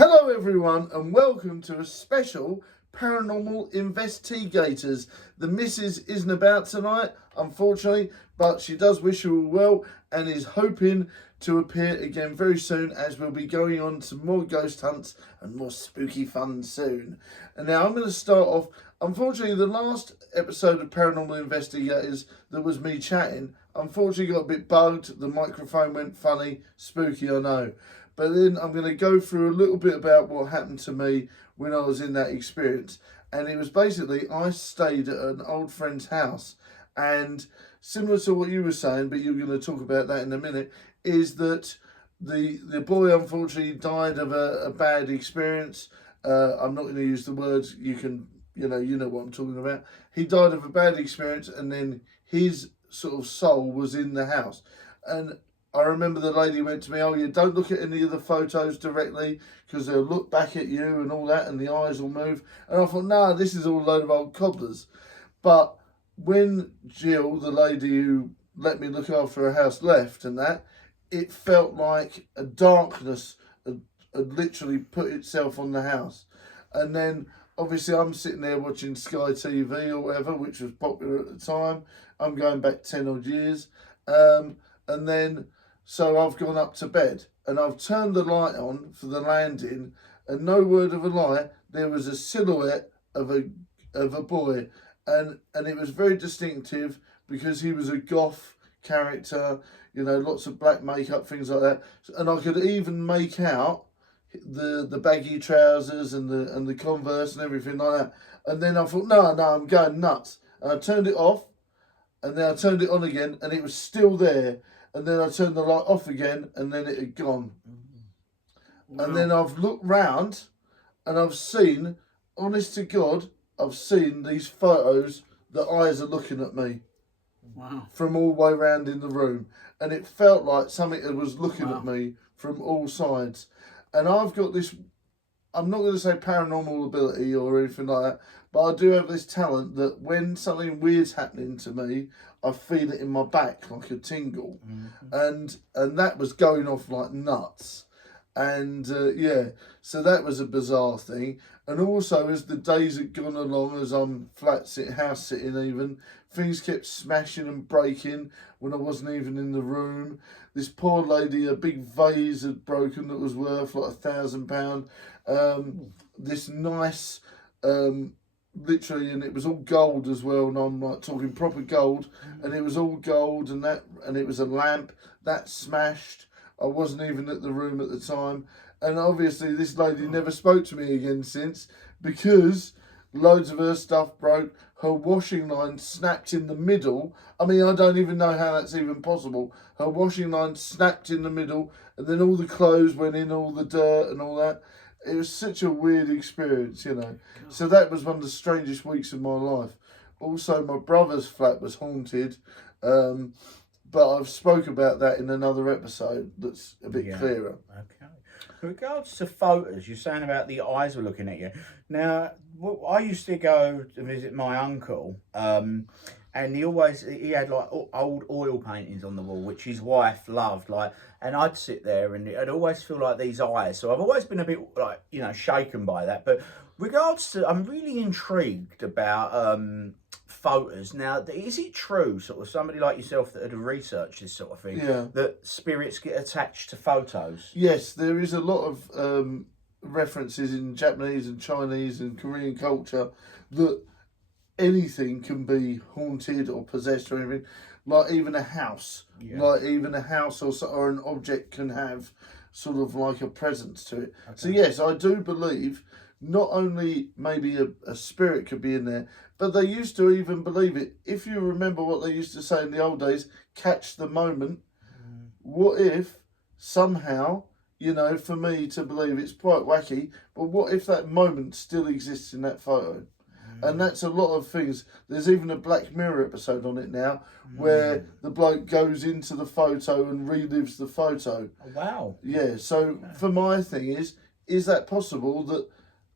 Hello everyone and welcome to a special Paranormal InvesTEAgators. The missus isn't about tonight, unfortunately, but she does wish you all well and is hoping to appear again very soon, as we'll be going on to more ghost hunts and more spooky fun soon. And now I'm going to start off. Unfortunately, the last episode of Paranormal InvesTEAgators, that was me chatting, unfortunately got a bit bugged. The microphone went funny, spooky, I know. But then I'm going to go through a little bit about what happened to me when I was in that experience. And it was basically, I stayed at an old friend's house. And similar to what you were saying, but you're going to talk about that in a minute, is that the boy unfortunately died of a bad experience. I'm not going to use the words, you know what I'm talking about. He died of a bad experience, and then his sort of soul was in the house. And I remember the lady went to me, "Oh, you don't look at any of the photos directly because they'll look back at you and all that, and the eyes will move." And I thought, "Nah, this is all a load of old cobblers." But when Jill, the lady who let me look after her house, left and that, it felt like a darkness had literally put itself on the house. And then obviously I'm sitting there watching Sky TV or whatever, which was popular at the time. I'm going back 10 odd years. And then so I've gone up to bed and I've turned the light on for the landing, and no word of a lie, there was a silhouette of a boy, and it was very distinctive because he was a goth character, you know, lots of black makeup, things like that, and I could even make out the baggy trousers and the Converse and everything like that. And then I thought, no, I'm going nuts, and I turned it off, and then I turned it on again, and it was still there. And then I turned the light off again, and then it had gone. Wow. And then I've looked round, and I've seen, honest to God, I've seen these photos. The eyes are looking at me. Wow. From all the way around in the room. And it felt like something that was looking at me from all sides. And I've got this, I'm not going to say paranormal ability or anything like that, but I do have this talent that when something weird's happening to me, I feel it in my back like a tingle. Mm-hmm. And that was going off like nuts. And so that was a bizarre thing. And also, as the days had gone along, as I'm house sitting even, things kept smashing and breaking when I wasn't even in the room. This poor lady, a big vase had broken that was worth like £1,000. This nice, literally, and it was all gold as well, and I'm like talking proper gold, and it was all gold, and it was a lamp that smashed. I wasn't even at the room at the time, and obviously this lady never spoke to me again since, because loads of her stuff broke. Her washing line snapped in the middle. I mean, I don't even know how that's even possible. Her washing line snapped in the middle, and then all the clothes went in, all the dirt and all that. It was such a weird experience, you know. So that was one of the strangest weeks of my life. Also, my brother's flat was haunted, but I've spoke about that in another episode that's a bit clearer. Okay. In regards to photos, you're saying about the eyes were looking at you. Now, I used to go to visit my uncle, and he had like old oil paintings on the wall, which his wife loved, like, and I'd sit there and I'd always feel like these eyes. So I've always been a bit like, you know, shaken by that. But regards to, I'm really intrigued about photos. Now, is it true, sort of somebody like yourself that had researched this sort of thing, that spirits get attached to photos? Yes, there is a lot of references in Japanese and Chinese and Korean culture that anything can be haunted or possessed or anything. Like even a house, or an object can have sort of like a presence to it. Okay. So yes, I do believe not only maybe a spirit could be in there, but they used to even believe it. If you remember what they used to say in the old days, catch the moment. What if somehow, you know, for me to believe, it's quite wacky, but what if that moment still exists in that photo? And that's a lot of things. There's even a Black Mirror episode on it now where the bloke goes into the photo and relives the photo. Oh, wow. Yeah, so for my thing is that possible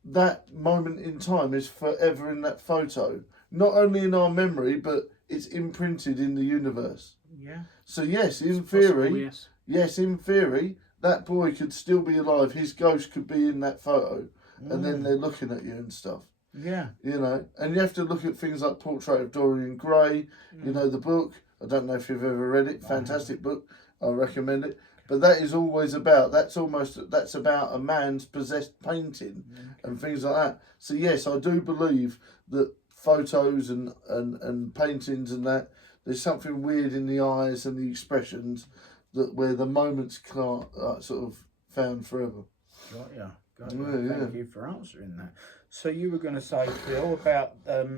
that moment in time is forever in that photo? Not only in our memory, but it's imprinted in the universe. Yeah. So yes, in theory, possible, yes. Yes, in theory, that boy could still be alive. His ghost could be in that photo, and then they're looking at you and stuff. Yeah. You know, and you have to look at things like Portrait of Dorian Gray, you know, the book. I don't know if you've ever read it. Fantastic book. I recommend it. But that is always about, that's about a man's possessed painting and things like that. So yes, I do believe that photos and paintings and that, there's something weird in the eyes and the expressions that where the moments can't sort of found forever. Got ya. Thank you for answering that. So you were going to say, Phil, about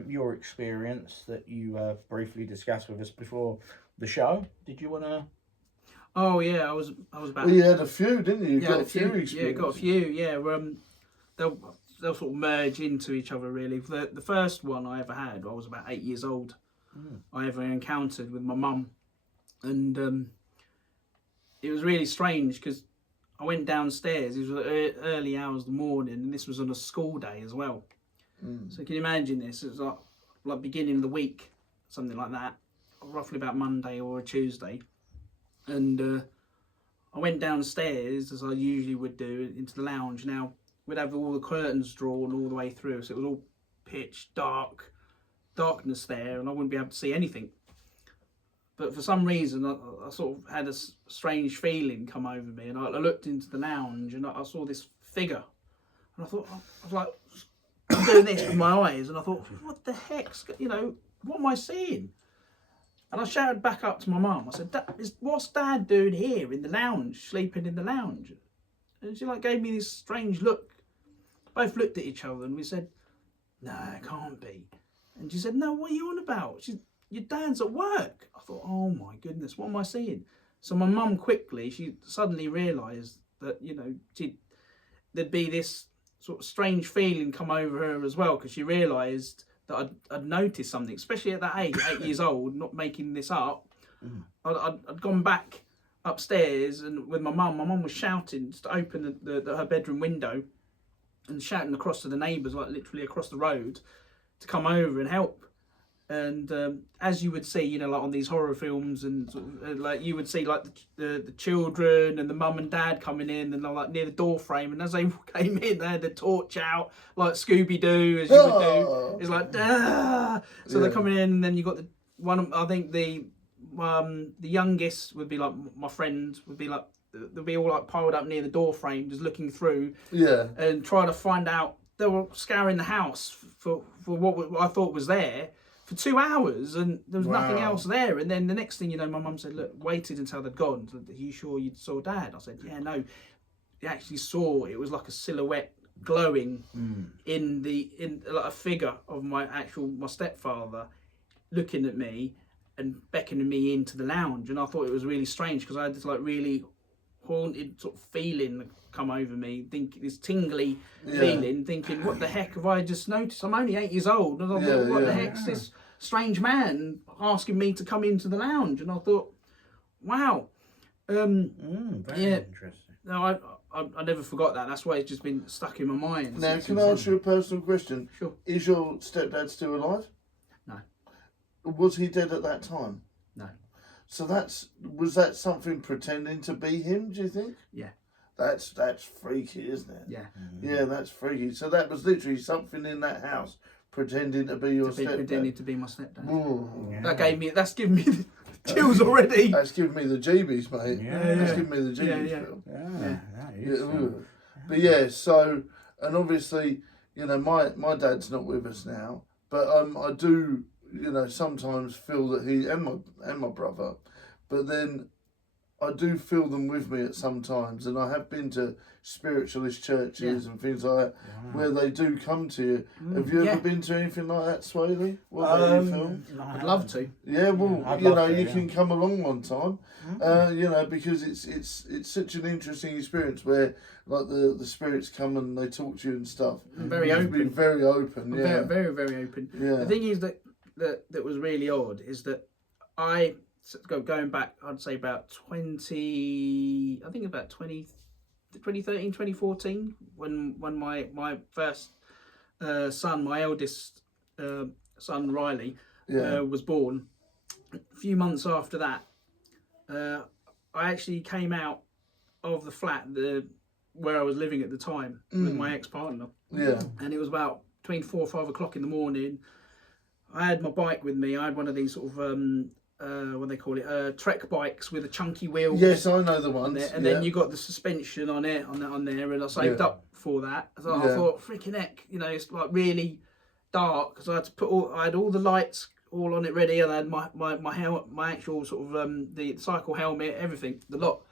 your experience that you briefly discussed with us before the show. Did you want to? Oh yeah, I was about. Well, you had a few, didn't you? You Yeah, got a few experiences. Yeah, got a few. Yeah, they'll sort of merge into each other really. The first one I ever had, I was about 8 years old. I ever encountered with my mum, and it was really strange because I went downstairs. It was early hours of the morning, and this was on a school day as well. So can you imagine this? It was like beginning of the week, something like that, roughly about Monday or a Tuesday. And I went downstairs, as I usually would do, into the lounge. Now, we'd have all the curtains drawn all the way through, so it was all pitch darkness there, and I wouldn't be able to see anything. But for some reason, I sort of had a strange feeling come over me, and I looked into the lounge, and I saw this figure. And I thought, I was like, doing this with my eyes, and I thought, what the heck's, you know, what am I seeing? And I shouted back up to my mum. I said, what's Dad doing here in the lounge, sleeping in the lounge? And she like gave me this strange look. Both looked at each other and we said, no, it can't be. And she said, no, what are you on about? Your dad's at work. I thought, oh my goodness, what am I seeing? So my mum quickly, she suddenly realised that, you know, there'd be this sort of strange feeling come over her as well, because she realised that I'd noticed something, especially at that age, 8 years old, not making this up. I'd gone back upstairs and with my mum was shouting to open her bedroom window and shouting across to the neighbours, like literally across the road, to come over and help. And as you would see, you know, like on these horror films, and sort of, like you would see like the children and the mum and dad coming in, and they're like near the door frame, and as they came in, they had the torch out like Scooby Doo, as you would do. It's like, ah! So they're coming in, and then you got the one. I think the youngest would be like my friend would be like they'll be all like piled up near the door frame, just looking through, and trying to find out. They were scouring the house for what I thought was there for 2 hours, and there was nothing else there. And then the next thing you know, my mum said, look, waited until they'd gone. Said, are you sure you saw Dad? I said, yeah, no. You actually saw, it was like a silhouette glowing in like a figure of my stepfather looking at me and beckoning me into the lounge. And I thought it was really strange because I had this like really haunted sort of feeling come over me, this tingly feeling, thinking, what the heck have I just noticed? I'm only 8 years old, and I thought, what the heck's this strange man asking me to come into the lounge? And I thought, wow, very interesting. No, I never forgot that. That's why it's just been stuck in my mind. Now, can I ask you a personal question? Sure. Is your stepdad still alive? No. Was he dead at that time? No. So was that something pretending to be him, do you think? Yeah. That's freaky, isn't it? Yeah. Yeah, that's freaky. So that was literally something in that house pretending to be your stepdad. Pretending to be my stepdad. Ooh. Yeah. That's given me the chills already. That's giving me the jeebies, mate. Yeah. That's giving me the jeebies, Phil. Yeah. That is But yeah, so, and obviously, you know, my dad's not with us now, but I do, you know, sometimes feel that he and my brother, but then I do feel them with me at some times, and I have been to spiritualist churches and things like that where they do come to you. Have you ever been to anything like that, Swaley? What about you, Phil? I'd love to. Yeah, well, you know, you can come along one time, you know, because it's such an interesting experience where like the spirits come and they talk to you and stuff. Very open. Very open. Yeah. Very, very open. Yeah. The thing is that was really odd is that going back, I'd say about 2013, 2014, when my first son, my eldest son Riley, was born. A few months after that, I actually came out of the flat where I was living at the time with my ex-partner. Yeah. And it was about between 4 or 5 o'clock in the morning. I had my bike with me. I had one of these sort of what they call it, trek bikes with a chunky wheel. Yes, I know the ones. And then you got the suspension on there, and I saved up for that. So I thought, freaking heck, you know, it's like really dark, because I had to I had all the lights all on it ready, and I had my helmet, my actual sort of the cycle helmet, everything, the lot.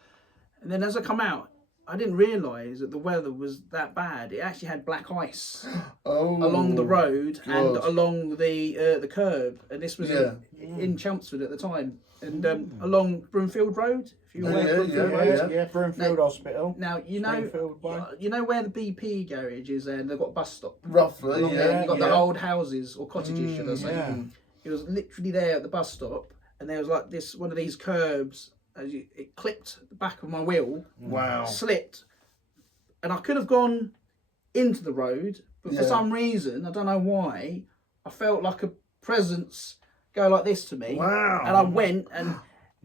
And then as I come out, I didn't realise that the weather was that bad. It actually had black ice along the road and along the curb. And this was in Chelmsford at the time. And along Broomfield Road, if you know Broomfield Road. Yeah, Broomfield Hospital. Now, you know where the BP garage is there, and they've got a bus stop? Roughly, You've got the old houses, or cottages, should I say. Yeah. It was literally there at the bus stop, and there was like one of these curbs. It clipped the back of my wheel. Wow. Slipped, and I could have gone into the road, but for some reason, I don't know why, I felt like a presence go like this to me. Wow. And I went, and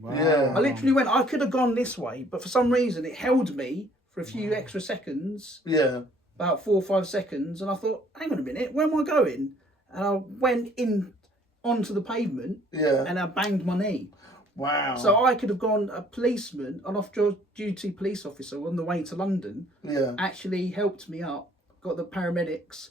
Yeah. I literally went. I could have gone this way, but for some reason, it held me for a few extra seconds. Yeah. About 4 or 5 seconds, and I thought, hang on a minute, where am I going? And I went in onto the pavement, and I banged my knee. Wow. So I could have gone, a policeman, an off-duty police officer on the way to London, actually helped me up, got the paramedics,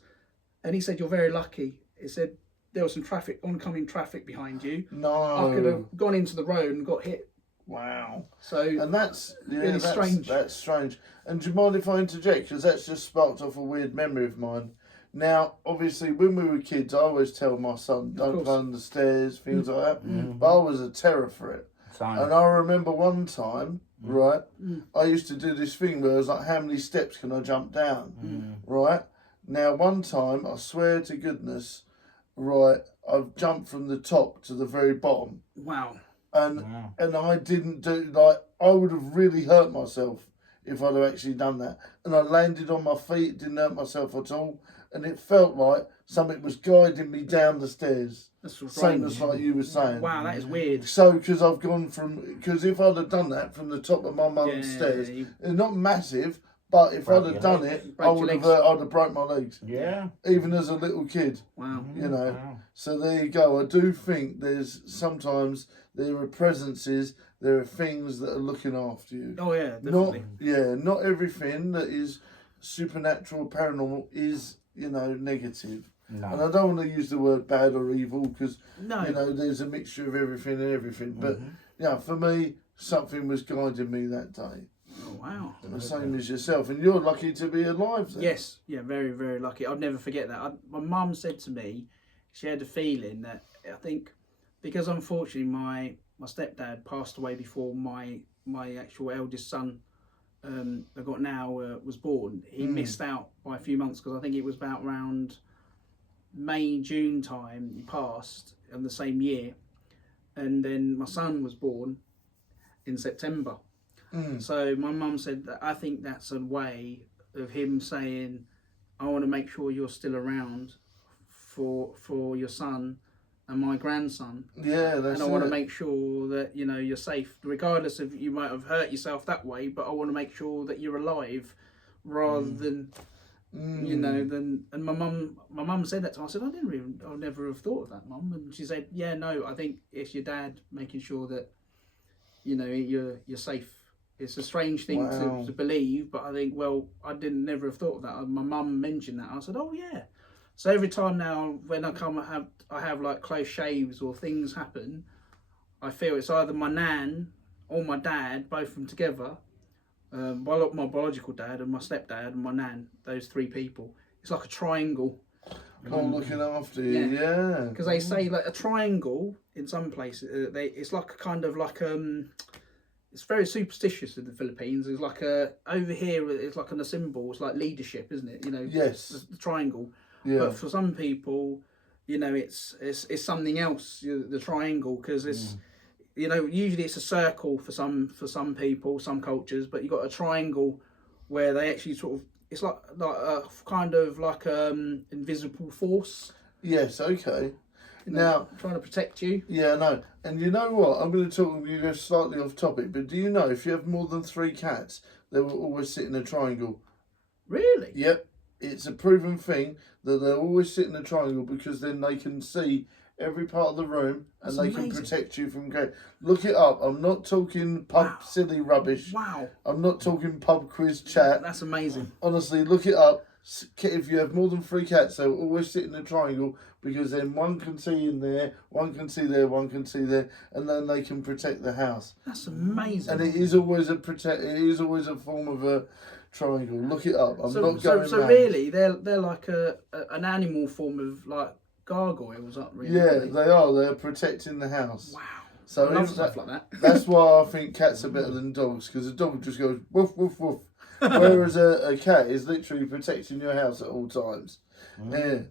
and he said, you're very lucky. He said, there was some oncoming traffic behind you. No. I could have gone into the road and got hit. Wow. So, and that's really strange. That's strange. And do you mind if I interject? Because that's just sparked off a weird memory of mine. Now, obviously, when we were kids, I always tell my son, don't climb the stairs, things like that. But I was a terror for it. Same. And I remember one time, right, I used to do this thing where I was like, how many steps can I jump down? Right? Now, one time, I swear to goodness, right, I've jumped from the top to the very bottom. Wow. And I didn't do, like, I would have really hurt myself if I'd have actually done that. And I landed on my feet, didn't hurt myself at all. And it felt like something was guiding me down the stairs. That's same as like you were saying. Wow, that is weird. So, because I've gone because if I'd have done that from the top of my mum's stairs, it's not massive, but if I'd have done it, I'd have broke my legs. Yeah. Even as a little kid. Wow. You know. Wow. So there you go. I do think sometimes there are presences, there are things that are looking after you. Oh yeah, definitely. Not everything that is supernatural, paranormal is, negative. No. And I don't want to use the word bad or evil because, there's a mixture of everything and everything. But, for me, something was guiding me that day. Oh, wow. The same as yourself. And you're lucky to be alive then. Yes. Yeah, very, very lucky. I'd never forget that. My mum said to me, she had a feeling that, I think, because unfortunately my stepdad passed away before my actual eldest son I got now was born. He missed out by a few months because I think it was about around May, June time he passed in the same year, and then my son was born in September. So my mum said that I think that's a way of him saying, I want to make sure you're still around for your son and my grandson. Yeah, that's And I want to make sure that, you're safe, regardless of you might have hurt yourself that way, but I want to make sure that you're alive rather than, and my mum said that to me. I said, I never have thought of that, Mum. And she said, yeah, no, I think it's your dad making sure that, you're safe. It's a strange thing to believe, but I think, I never have thought of that. My mum mentioned that. I said, oh yeah. So every time now, when I have like close shaves or things happen, I feel it's either my nan or my dad, both of them together. My biological dad and my stepdad and my nan, those three people. It's like a triangle. Looking after you, yeah. Because they say like a triangle in some places. It's like a kind of like it's very superstitious in the Philippines. It's like over here. It's like a symbol. It's like leadership, isn't it? Yes. The triangle. Yeah. But for some people, it's something else. The triangle, because it's usually it's a circle for some people, some cultures, but you got a triangle where they actually sort of it's like a kind of like invisible force. Yes. Okay. Now, trying to protect you. Yeah, I know. And you know what? I'm going to talk with you go slightly off topic, but do you know if you have more than 3 cats, they will always sit in a triangle? Really? Yep. It's a proven thing that they'll always sit in a triangle because then they can see every part of the room and That's they amazing. can protect you from going. Look it up. I'm not talking pub silly rubbish. Wow. I'm not talking pub quiz chat. That's amazing. Honestly, look it up. If you have more than 3 cats, they'll always sit in a triangle because then one can see in there, one can see there, one can see there, and then they can protect the house. That's amazing. And it is always It is always a form of a triangle. Look it up. I'm not going. So mad. really, they're like an animal form of like gargoyles, aren't really? Yeah, they are. They're protecting the house. Wow. So I love stuff like that. That's why I think cats are better than dogs, because a dog just goes woof woof woof. Whereas a cat is literally protecting your house at all times. Yeah.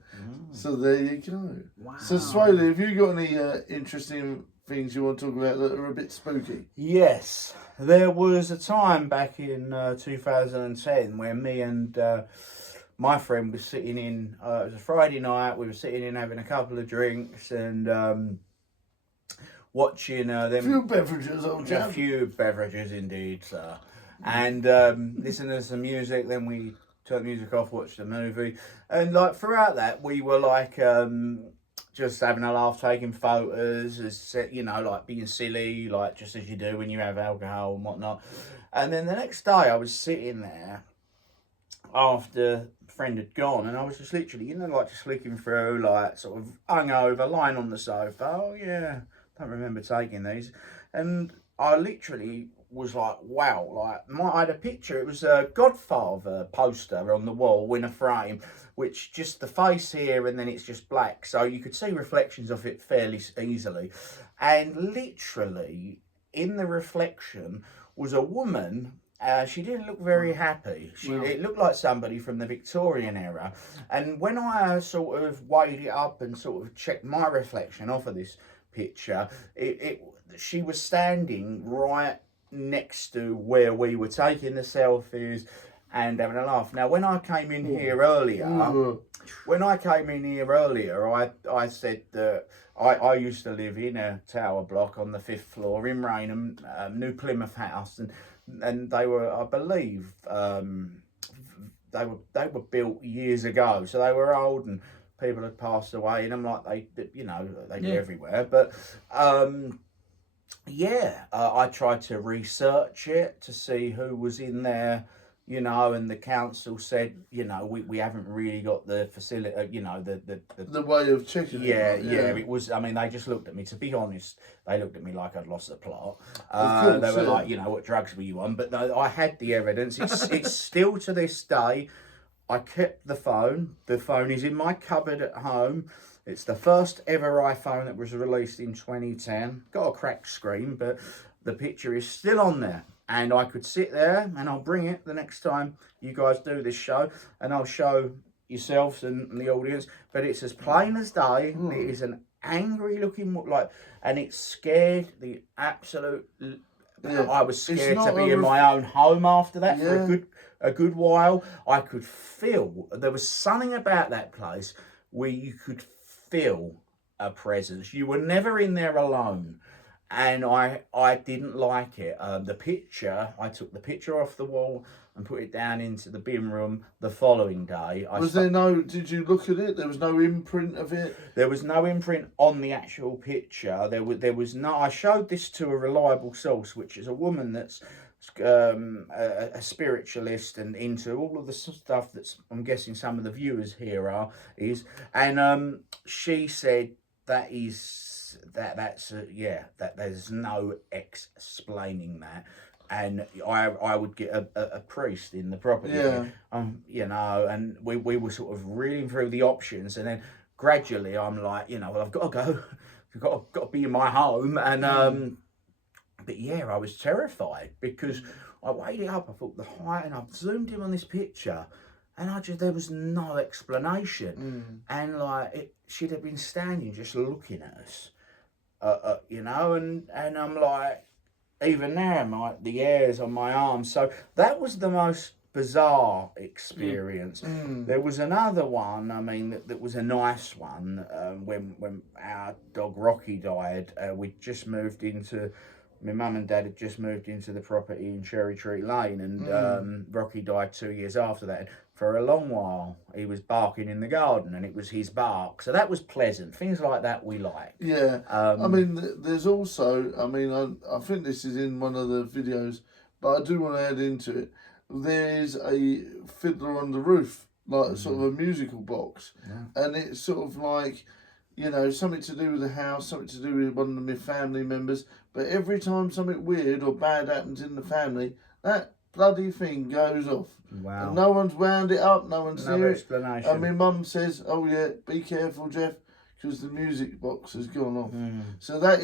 So there you go. Wow. So Swaley, have you got any interesting things you want to talk about that are a bit spooky? Yes, there was a time back in 2010 where me and my friend was sitting in, it was a Friday night, we were sitting in having a couple of drinks and watching them. A few beverages, old chap. A few beverages indeed, sir. And listening to some music, then we turned the music off, watched a movie. And like throughout that, we were like just having a laugh, taking photos, you know, like being silly, like just as you do when you have alcohol and whatnot. And then the next day I was sitting there after a friend had gone and I was just literally, you know, like just flicking through, like sort of hungover, lying on the sofa. Oh yeah, don't remember taking these. And I literally was like, wow, like I had a picture, it was a Godfather poster on the wall in a frame, which just the face here and then it's just black, so you could see reflections of it fairly easily. And literally in the reflection was a woman. She didn't look very happy. It looked like somebody from the Victorian era. And when I sort of weighed it up and sort of checked my reflection off of this picture, she was standing right next to where we were taking the selfies and having a laugh. Now, when I came in here earlier, I said that I used to live in a tower block on the 5th floor in Rainham, New Plymouth House, and they were, I believe, they were built years ago, so they were old and people had passed away in them, like they do everywhere. But I tried to research it to see who was in there, you know, and the council said, you know, we haven't really got the facility, you know, the way of checking it. Yeah, it was, I mean, they just looked at me, to be honest, they looked at me like I'd lost the plot. Of course, they were like, you know, what drugs were you on? But no, I had the evidence. It's still to this day. I kept the phone. The phone is in my cupboard at home. It's the first ever iPhone that was released in 2010. Got a cracked screen, but the picture is still on there. And I could sit there, and I'll bring it the next time you guys do this show, and I'll show yourselves and the audience. But it's as plain as day. It is an angry looking, like, and it scared the absolute. I was scared to be in my own home after that for a good while. I could feel there was something about that place where you could feel a presence. You were never in there alone, and I didn't like it. The picture, I took the picture off the wall and put it down into the bin room the following day. Did you look at it? There was no imprint of it? There was no imprint on the actual picture. There was no, I showed this to a reliable source, which is a woman that's a spiritualist and into all of the stuff that's, I'm guessing some of the viewers here is, and she said that there's no explaining that. And I would get a priest in the property, you know, and we were sort of reading through the options, and then gradually I'm like, you know, well, I've got to go, I've got to be in my home, and but yeah, I was terrified because I weighed it up. I thought the height, and I've zoomed in on this picture, and there was no explanation, and like she'd have been standing just looking at us, you know, and I'm like. Even now, the hairs on my arm. So that was the most bizarre experience. Mm. There was another one, I mean, that was a nice one. When our dog Rocky died, we just moved into, my mum and dad had just moved into the property in Cherry Tree Lane, and Rocky died 2 years after that. For a long while, he was barking in the garden, and it was his bark. So that was pleasant. Things like that we like. Yeah. I mean, there's also, I mean, I think this is in one of the videos, but I do want to add into it. There's a fiddler on the roof, like sort of a musical box. Yeah. And it's sort of like, you know, something to do with the house, something to do with one of my family members. But every time something weird or bad happens in the family, that bloody thing goes off. Wow. And no one's wound it up, no one's No near it. explanation. And my mum says, oh yeah, be careful, Jeff, because the music box has gone off. So that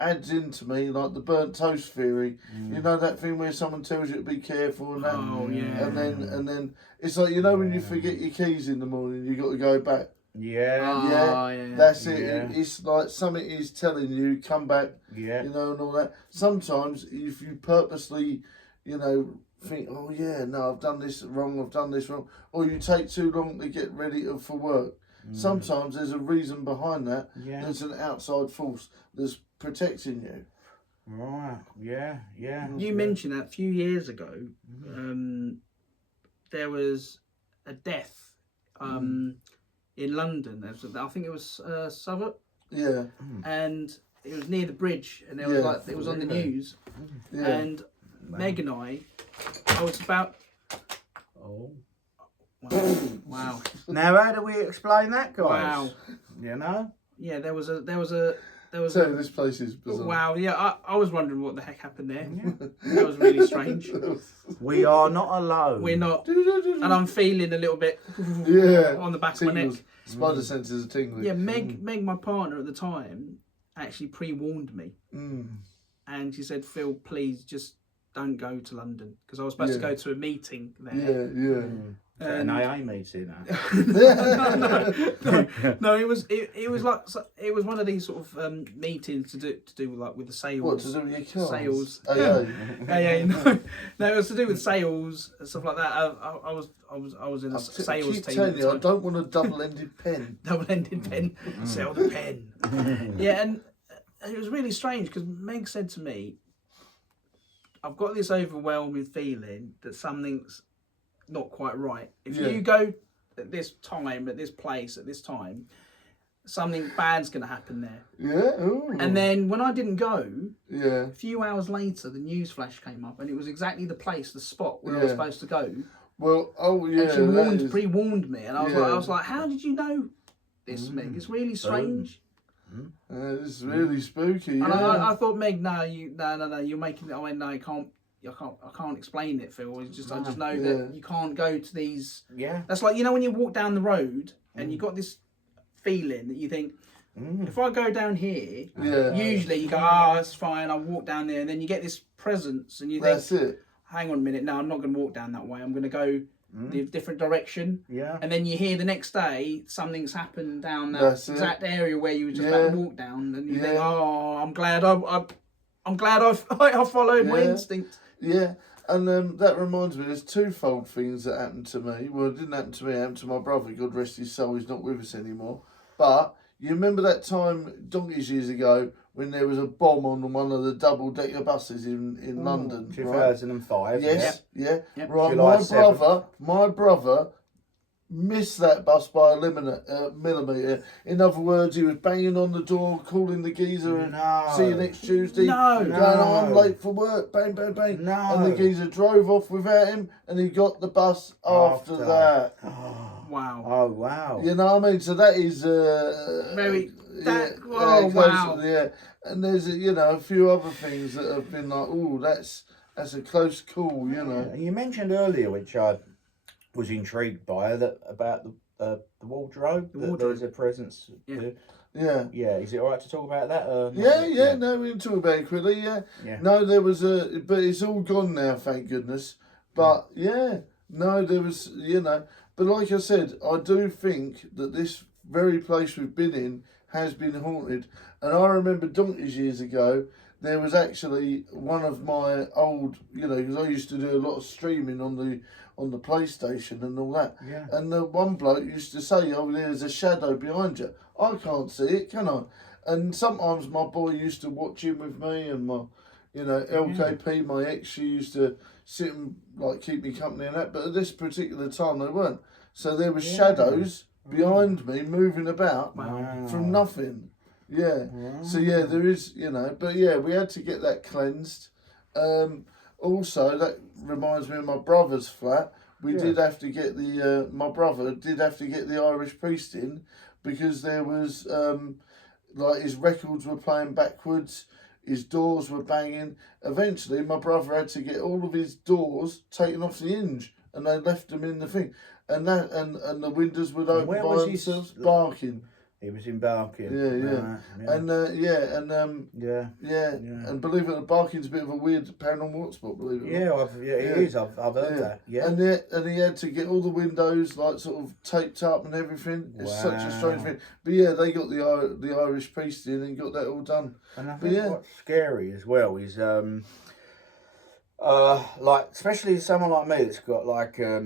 adds into me like the burnt toast theory. You know that thing where someone tells you to be careful and that? Oh, yeah. And then it's like, you know, when you forget your keys in the morning, you got to go back. Yeah. That's it. Yeah. It's like something is telling you, come back, you know, and all that. Sometimes if you purposely, you know, think, oh yeah, no, I've done this wrong, or you take too long to get ready for work. Sometimes there's a reason behind that. There's an outside force that's protecting you. Right. Yeah. You mentioned that a few years ago, there was a death in London. I think it was Southwark. Yeah. And it was near the bridge, and there was like it was on the news. Yeah. And Meg and I was about. Oh. Wow. Now, how do we explain that, guys? Wow. You know? Yeah, there was a. So this place is bizarre. Wow. Yeah, I was wondering what the heck happened there. That was really strange. We are not alone. We're not, and I'm feeling a little bit on the back of my neck. Spider senses are tingling. Yeah, Meg, my partner at the time, actually pre-warned me, and she said, "Phil, please just don't go to London," because I was supposed to go to a meeting there. An AA meeting. No, it was like it was one of these sort of meetings to do with like with the sales. What, to do with your cars? Sales. AA. No, it was to do with sales and stuff like that. I was in a sales team. Telling you, I don't want a double-ended pen. Double-ended pen. Sell the pen. Yeah, and it was really strange because Meg said to me, "I've got this overwhelming feeling that something's not quite right. If you go at this time, at this place, at this time, something bad's going to happen there." Yeah. Ooh. And then when I didn't go, a few hours later, the news flash came up, and it was exactly the place, the spot where I was supposed to go. Well, and she pre-warned me, and I was like, "How did you know this, Meg? It's really strange." It's really spooky. And I thought, Meg, no, you're making it. I went, no, I can't explain it, Phil. I just know that you can't go to these. Yeah. That's like, you know, when you walk down the road and you got this feeling that you think, if I go down here, usually you go, oh, that's fine, I'll walk down there, and then you get this presence and you think, that's it. Hang on a minute, no, I'm not going to walk down that way. I'm going to go the different direction. Yeah. And then you hear the next day something's happened down that exact area where you were just about to walk down, and you think, oh, I'm glad I followed my instinct. Yeah, and that reminds me, there's twofold things that happened to me. Well, it didn't happen to me, it happened to my brother, God rest his soul, he's not with us anymore. But you remember that time, donkeys years ago, when there was a bomb on one of the double-decker buses in London? 2005. Right? Yes, Yep. Right, my brother missed that bus by a millimetre. In other words, he was banging on the door, calling the geezer and see you next Tuesday. Going, oh, I'm late for work, bang, bang, bang. No. And the geezer drove off without him, and he got the bus after that. Wow. Oh, wow. You know what I mean? So that is... very... wow. Yeah. And there's, a few other things that have been like, oh, that's a close call, you know. You mentioned earlier, which I was intrigued by, that about the wardrobe. There's a presence. Yeah. Is it all right to talk about that? No, we can talk about it quickly. No, there was but it's all gone now, thank goodness. But no, there was, but like I said, I do think that this very place we've been in has been haunted. And I remember donkeys years ago, there was actually one of my old, you know, because I used to do a lot of streaming on the PlayStation and all that. Yeah. And the one bloke used to say, "Oh, there's a shadow behind you." I can't see it, can I? And sometimes my boy used to watch him with me, and my, you know, LKP, my ex, she used to sit and like keep me company and that. But at this particular time, they weren't. So there was shadows behind me moving about from nothing. Yeah. So yeah, there is, you know, but yeah, we had to get that cleansed. Also, that reminds me of my brother's flat. We did have to get the my brother did have to get the Irish priest in, because there was like his records were playing backwards, his doors were banging. Eventually, my brother had to get all of his doors taken off the hinge, and they left them in the thing, and that and the windows would open by themselves, barking. He was embarking. Yeah. And and believe it, barking's a bit of a weird paranormal hotspot. Believe it. It is. I've heard that. Yeah. And he had to get all the windows like sort of taped up and everything. It's such a strange thing. But yeah, they got the Irish priest in and got that all done. And I think what's scary as well is like, especially someone like me that's got like a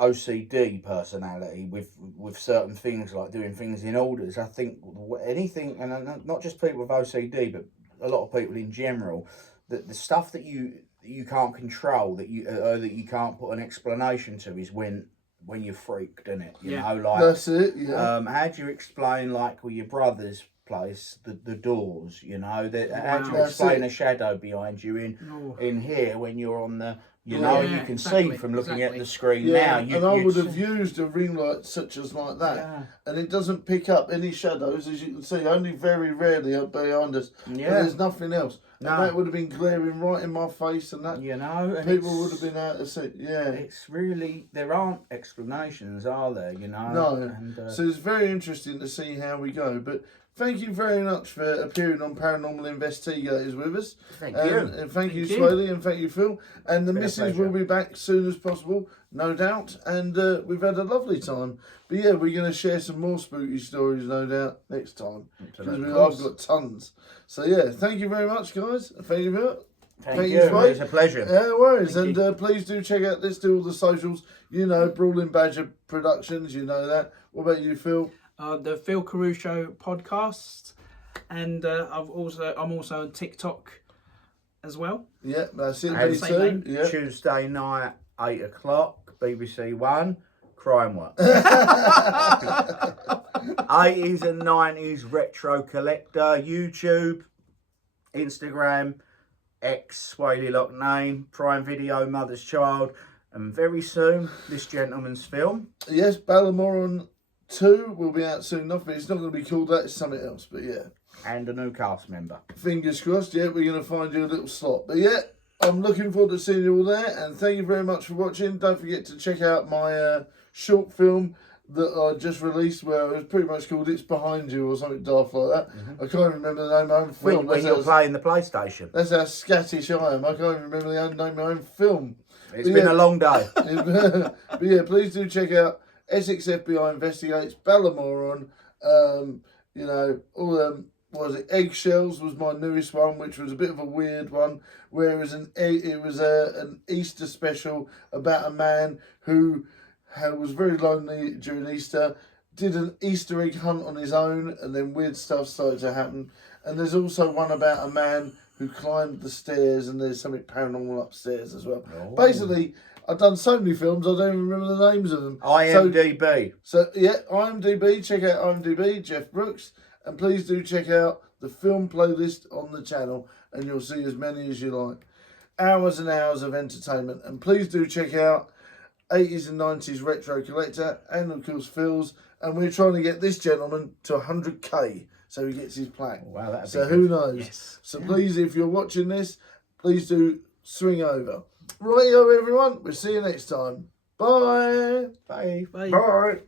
OCD personality with certain things, like doing things in orders. I think anything, and not just people with OCD, but a lot of people in general, that the stuff that you can't control, that you can't put an explanation to, is when you're freaked, isn't it? You know, like that's it. Yeah. How do you explain, like with your brother's place, the doors, you know, how do you explain a shadow behind you in here when you're on the, you know, you can see from looking at the screen now. And I would have used a ring light such as like that, and it doesn't pick up any shadows, as you can see, only very rarely up behind us. Yeah. But there's nothing else. And that would have been glaring right in my face, and that, you know, and people would have been out to see. Yeah. It's really, there aren't explanations, are there, you know? No. And, so it's very interesting to see how we go. But thank you very much for appearing on Paranormal InvesTEAgators with us. Thank you. And thank you, Swaley, and thank you, Phil. And the missus will be back soon as possible, no doubt. And we've had a lovely time. But yeah, we're going to share some more spooky stories, no doubt, next time. Because I've got tons. So yeah, thank you very much, guys. Thank you very much. Thank you. It's a pleasure. Yeah, no worries. And please do check out, let's do all the socials. You know, Brawling Badger Productions, you know that. What about you, Phil? The Phil Carew Show podcast, and I'm also on TikTok as well. Yeah, that's it. And Me too. Yeah. Tuesday night, 8 o'clock, BBC One, Crime Work. 80s and 90s retro collector, YouTube, Instagram, X, Swaley Lock name, Prime Video, Mother's Child, and very soon, this gentleman's film. Yes, Ballamoron 2 will be out soon enough, but it's not going to be called that, it's something else. But yeah. And a new cast member. Fingers crossed, yeah, we're going to find you a little slot. But yeah, I'm looking forward to seeing you all there, and thank you very much for watching. Don't forget to check out my short film that I just released, where it was pretty much called It's Behind You or something daft like that. I can't remember the name of my own film. When you're playing the PlayStation. That's how scattish I am. I can't even remember the name of my own film. It's been a long day. But yeah, please do check out Essex FBI Investigates, Ballamoron, you know, all them, what was it, Eggshells was my newest one, which was a bit of a weird one, where it was an Easter special about a man who was very lonely during Easter, did an Easter egg hunt on his own, and then weird stuff started to happen. And there's also one about a man who climbed the stairs, and there's something paranormal upstairs as well. Oh. Basically, I've done so many films, I don't even remember the names of them. IMDb. So yeah, IMDb, check out IMDb, Jeff Brooks, and please do check out the film playlist on the channel, and you'll see as many as you like. Hours and hours of entertainment, and please do check out 80s and 90s Retro Collector, and of course Phil's, and we're trying to get this gentleman to 100k so he gets his plaque. Wow, that'd be so good. Who knows? Yes. So please, if you're watching this, please do swing over. Rightio everyone, we'll see you next time. Bye. Bye. Bye. Bye.